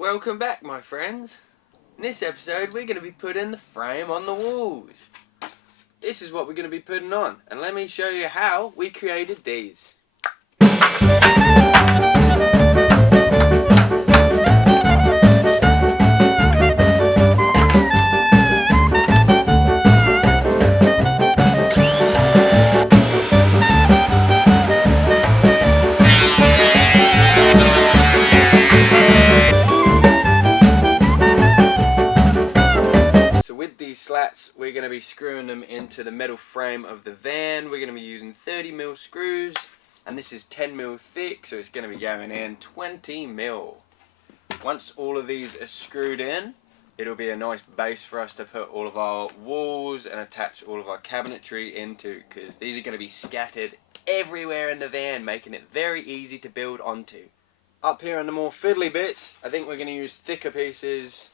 Welcome back, my friends. In this episode we're going to be putting the frame on the walls. This is what we're going to be putting on, and let me show you how we created these. Slats, we're going to be screwing them into the metal frame of the van. We're going to be using 30mm screws, and this is 10mm thick, so it's going to be going in 20mm. Once all of these are screwed in, it'll be a nice base for us to put all of our walls and attach all of our cabinetry into, because these are going to be scattered everywhere in the van, making it very easy to build onto. Up here on the more fiddly bits, I think we're going to use thicker pieces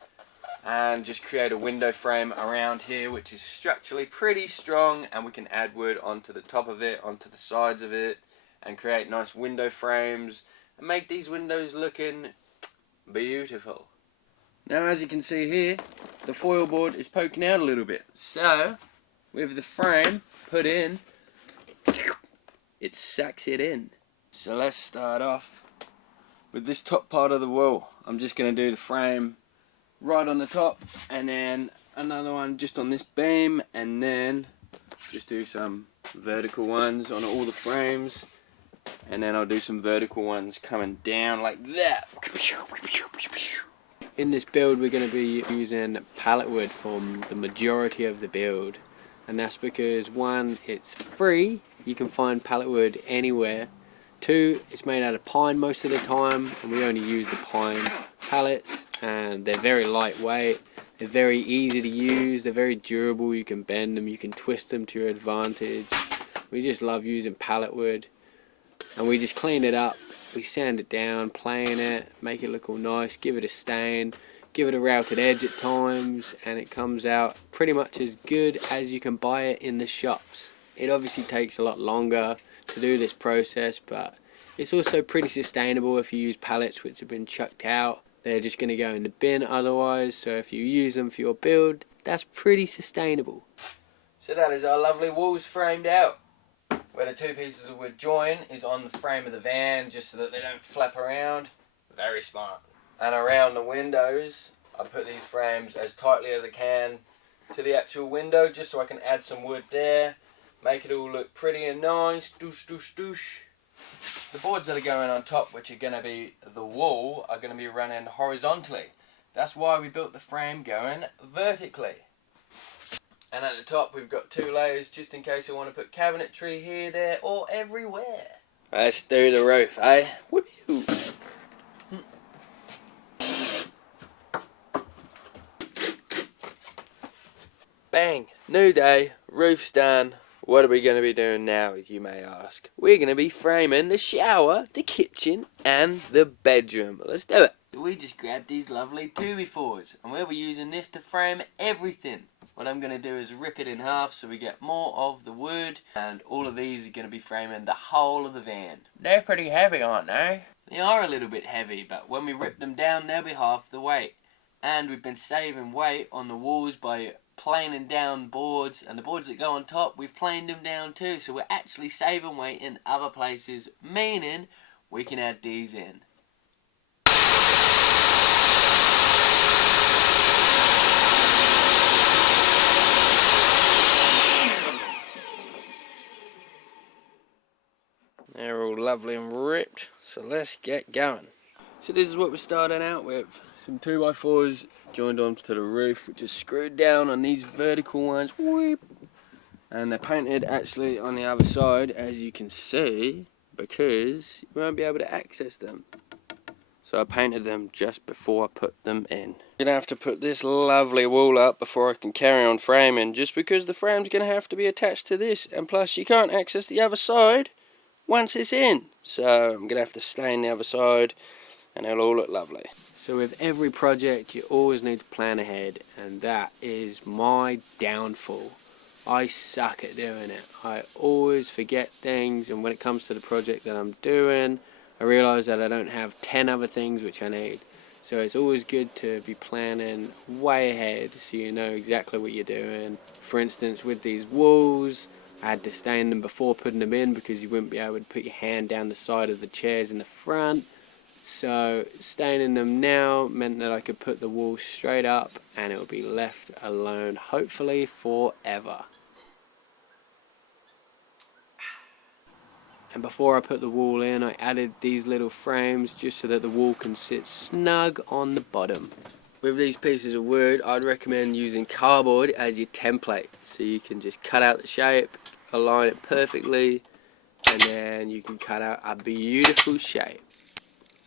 and just create a window frame around here, which is structurally pretty strong, and we can add wood onto the top of it, onto the sides of it, and create nice window frames and make these windows looking beautiful. Now, as you can see here, the foil board is poking out a little bit, so with the frame put in, it sucks it in. So let's start off with this top part of the wall. I'm just going to do the frame right on the top, and then another one just on this beam, and then just do some vertical ones on all the frames, and then I'll do some vertical ones coming down like that. In this build we're going to be using pallet wood from the majority of the build, and that's because one, it's free, you can find pallet wood anywhere. Two, it's made out of pine most of the time, and we only use the pine pallets, and they're very lightweight, they're very easy to use, they're very durable, you can bend them, you can twist them to your advantage. We just love using pallet wood, and we just clean it up, we sand it down, plane it, make it look all nice, give it a stain, give it a routed edge at times, and it comes out pretty much as good as you can buy it in the shops. It obviously takes a lot longer to do this process, but it's also pretty sustainable if you use pallets which have been chucked out. They're just going to go in the bin otherwise, so if you use them for your build, that's pretty sustainable. So that is our lovely walls framed out. Where the two pieces of wood join is on the frame of the van, just so that they don't flap around. Very smart. And around the windows, I put these frames as tightly as I can to the actual window, just so I can add some wood there. Make it all look pretty and nice. Doosh, doosh, doosh. The boards that are going on top, which are going to be the wall, are going to be running horizontally. That's why we built the frame going vertically. And at the top we've got two layers, just in case I want to put cabinetry here, there, or everywhere. Let's do the roof, eh? Woo-hoo. Bang! New day, roof's done. What are we going to be doing now, as you may ask? We're going to be framing the shower, the kitchen, and the bedroom. Let's do it. We just grabbed these lovely 2x4s, and we'll be using this to frame everything. What I'm going to do is rip it in half so we get more of the wood, and all of these are going to be framing the whole of the van. They're pretty heavy, aren't they? They are a little bit heavy, but when we rip them down, they'll be half the weight. And we've been saving weight on the walls by planing down boards, and the boards that go on top, we've planed them down too, so we're actually saving weight in other places, meaning we can add these in. They're all lovely and ripped, so let's get going. So this is what we're starting out with. Some 2x4s joined onto the roof, which is screwed down on these vertical ones. Whoop. And they're painted actually on the other side, as you can see, because you won't be able to access them. So I painted them just before I put them in. I'm going to have to put this lovely wall up before I can carry on framing, just because the frame's going to have to be attached to this, and plus you can't access the other side once it's in. So I'm going to have to stain the other side, and it'll all look lovely. So with every project you always need to plan ahead, and that is my downfall. I suck at doing it. I always forget things, and when it comes to the project that I'm doing, I realise that I don't have 10 other things which I need. So it's always good to be planning way ahead so you know exactly what you're doing. For instance, with these walls, I had to stain them before putting them in because you wouldn't be able to put your hand down the side of the chairs in the front. So staining them now meant that I could put the wall straight up and it would be left alone, hopefully forever. And before I put the wall in, I added these little frames just so that the wall can sit snug on the bottom. With these pieces of wood, I'd recommend using cardboard as your template. So you can just cut out the shape, align it perfectly, and then you can cut out a beautiful shape.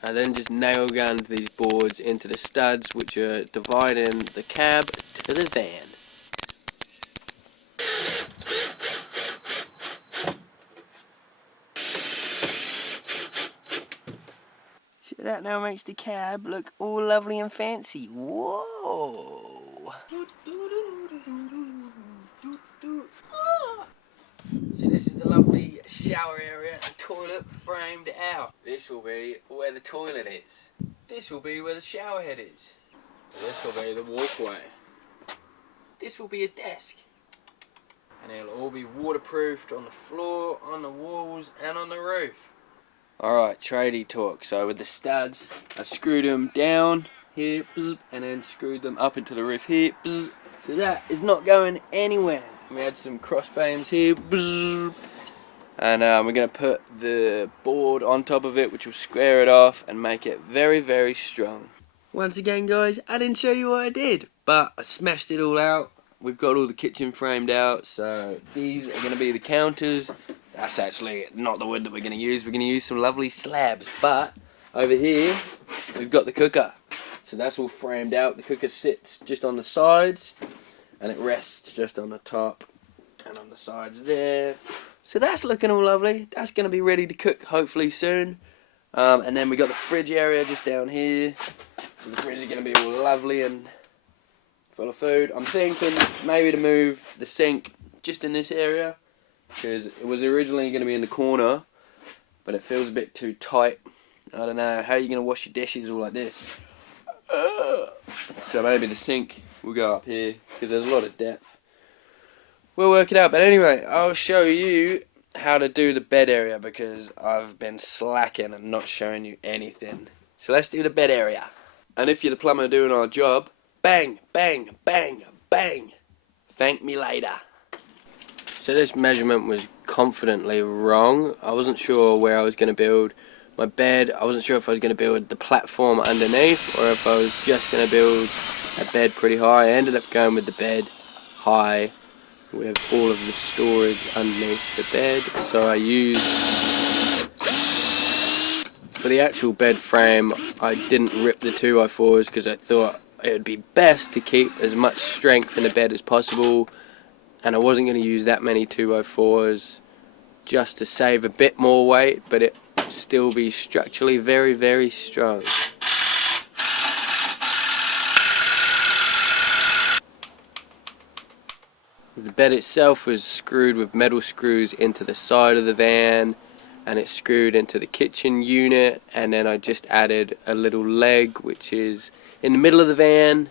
I then just nail gunned these boards into the studs which are dividing the cab to the van. So that now makes the cab look all lovely and fancy. Whoa! So this is the lovely shower area and toilet framed out. This will be where the toilet is. This will be where the shower head is. This will be the walkway. This will be a desk. And it'll all be waterproofed on the floor, on the walls and on the roof. Alright, tradie talk. So with the studs, I screwed them down here and then screwed them up into the roof here. So that is not going anywhere. And we had some cross beams here. And we're going to put the board on top of it, which will square it off and make it very, very strong. Once again, guys, I didn't show you what I did, but I smashed it all out. We've got all the kitchen framed out, so these are going to be the counters. That's actually not the wood that we're going to use. We're going to use some lovely slabs. But over here, we've got the cooker. So that's all framed out. The cooker sits just on the sides, and it rests just on the top and on the sides there. So that's looking all lovely. That's going to be ready to cook hopefully soon. And then we got the fridge area just down here. So the fridge is going to be all lovely and full of food. I'm thinking maybe to move the sink just in this area, because it was originally going to be in the corner, but it feels a bit too tight. I don't know, how are you going to wash your dishes all like this? So maybe the sink will go up here, because there's a lot of depth. We'll work it out, but anyway, I'll show you how to do the bed area, because I've been slacking and not showing you anything. So let's do the bed area. And if you're the plumber doing our job, bang, bang, bang, bang. Thank me later. So this measurement was confidently wrong. I wasn't sure where I was going to build my bed. I wasn't sure if I was going to build the platform underneath or if I was just going to build a bed pretty high. I ended up going with the bed high with all of the storage underneath the bed. So I used, for the actual bed frame, I didn't rip the 2x4s because I thought it would be best to keep as much strength in the bed as possible, and I wasn't going to use that many 2x4s just to save a bit more weight, but it would still be structurally very, very strong. The bed itself was screwed with metal screws into the side of the van, and it's screwed into the kitchen unit, and then I just added a little leg which is in the middle of the van.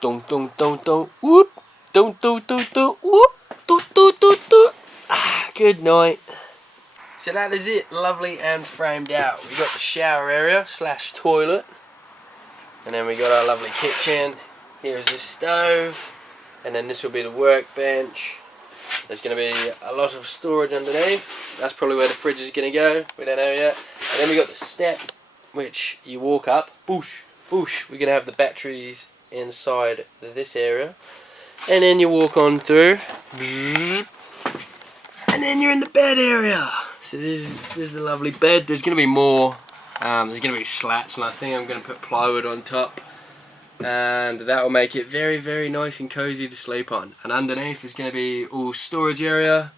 Dun dun dun dun whoop, dun dun dun dun whoop, dun dun dun dun. Ah, good night. So that is it, lovely and framed out. We got the shower area / toilet, and then we got our lovely kitchen. Here's the stove, and then this will be the workbench. There's going to be a lot of storage underneath. That's probably where the fridge is going to go. We don't know yet. And then we got the step, which you walk up. Boosh, boosh. We're going to have the batteries inside this area, and then you walk on through, and then you're in the bed area. So there's the lovely bed. There's going to be more. There's going to be slats, and I think I'm going to put plywood on top, and that will make it very, very nice and cozy to sleep on. And underneath is going to be all storage area,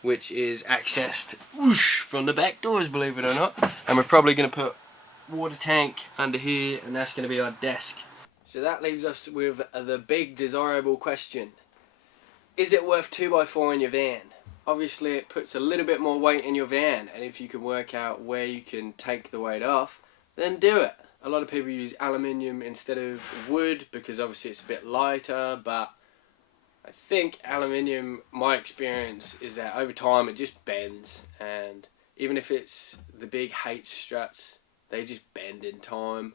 which is accessed whoosh, from the back doors, believe it or not. And we're probably going to put water tank under here, and that's going to be our desk. So that leaves us with the big desirable question: Is it worth 2x4 in your van? Obviously it puts a little bit more weight in your van, and if you can work out where you can take the weight off, then do it. A lot of people use aluminium instead of wood because obviously it's a bit lighter, but I think aluminium, my experience is that over time it just bends, and even if it's the big H struts, they just bend in time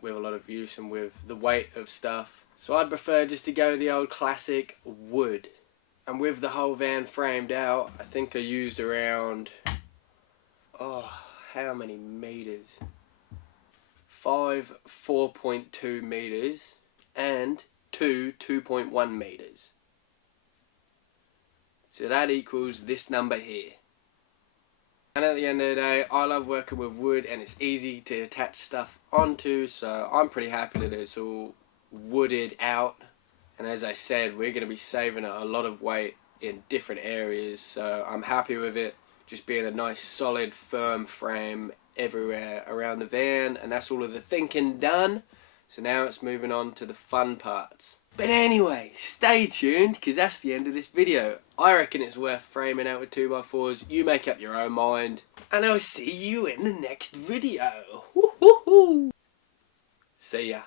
with a lot of use and with the weight of stuff. So I'd prefer just to go the old classic wood. And with the whole van framed out, I think I used around, how many meters? 5 4.2 meters and 2.1 meters. So that equals this number here. And at the end of the day, I love working with wood, and it's easy to attach stuff onto, so I'm pretty happy that it's all wooded out. And as I said, we're going to be saving a lot of weight in different areas, so I'm happy with it just being a nice solid firm frame everywhere around the van, and that's all of the thinking done. So now it's moving on to the fun parts. But anyway, stay tuned, because that's the end of this video. I reckon it's worth framing out with 2x4s. You make up your own mind, and I'll see you in the next video. Woo-hoo-hoo. See ya.